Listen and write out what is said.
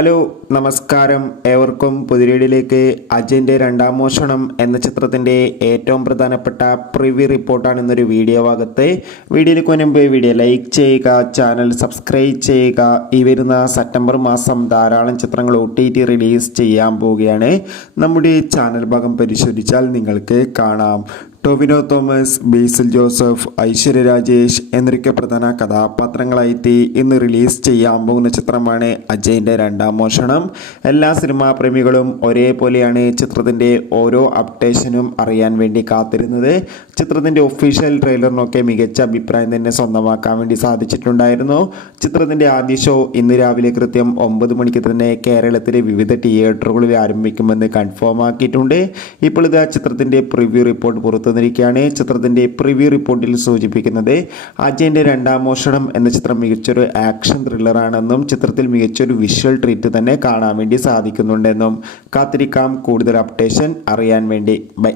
Hello നമസ്കാരം, ഏവർക്കും പുതിരയിലേക്ക്. അജയൻ്റെ രണ്ടാം മോഷണം എന്ന ചിത്രത്തിൻ്റെ ഏറ്റവും പ്രധാനപ്പെട്ട പ്രിവ്യൂ റിപ്പോർട്ടാണ് ഇന്നൊരു വീഡിയോ ഭാഗത്ത്. വീഡിയോയിലേക്ക് മുൻപ് വീഡിയോ ലൈക്ക് ചെയ്യുക, ചാനൽ സബ്സ്ക്രൈബ് ചെയ്യുക. ഈ വരുന്ന സെപ്റ്റംബർ മാസം ധാരാളം ചിത്രങ്ങൾ OTT റിലീസ് ചെയ്യാൻ പോവുകയാണ്. നമ്മുടെ ചാനൽ ഭാഗം പരിശോധിച്ചാൽ നിങ്ങൾക്ക് കാണാം. ടൊവിനോ തോമസ്, ബേസിൽ ജോസഫ്, ഐശ്വര്യ രാജേഷ് എന്നൊക്കെ പ്രധാന കഥാപാത്രങ്ങളായിട്ട് ഇന്ന് റിലീസ് ചെയ്യാൻ പോകുന്ന ചിത്രമാണ് അജയൻ്റെ രണ്ടാം മോഷണം. എല്ലാ സിനിമാ പ്രേമികളും ഒരേപോലെയാണ് ചിത്രത്തിൻ്റെ ഓരോ അപ്ഡേഷനും അറിയാൻ വേണ്ടി കാത്തിരുന്നത്. ചിത്രത്തിൻ്റെ ഒഫീഷ്യൽ ട്രെയിലറിനൊക്കെ മികച്ച അഭിപ്രായം തന്നെ സ്വന്തമാക്കാൻ വേണ്ടി സാധിച്ചിട്ടുണ്ടായിരുന്നു. ചിത്രത്തിൻ്റെ ആദ്യ ഷോ ഇന്ന് രാവിലെ കൃത്യം 9 മണിക്ക് തന്നെ കേരളത്തിലെ വിവിധ തിയേറ്ററുകളിൽ ആരംഭിക്കുമെന്ന് കൺഫേം ആക്കിയിട്ടുണ്ട്. ഇപ്പോൾ ഇതാ ചിത്രത്തിൻ്റെ പ്രിവ്യൂ റിപ്പോർട്ട് പുറത്തുവന്നിരിക്കുകയാണ്. ചിത്രത്തിൻ്റെ പ്രിവ്യൂ റിപ്പോർട്ടിൽ സൂചിപ്പിക്കുന്നത് അജയൻ്റെ രണ്ടാം മോഷണം എന്ന ചിത്രം മികച്ചൊരു ആക്ഷൻ ത്രില്ലറാണെന്നും ചിത്രത്തിൽ മികച്ചൊരു വിഷ്വൽ ട്രീറ്റ് തന്നെ കാണാൻ വേണ്ടി സാധിക്കുന്നുണ്ടെന്നും. കാത്തിരിക്കാം കൂടുതൽ അപ്ഡേഷൻ അറിയാൻ വേണ്ടി. ബൈ.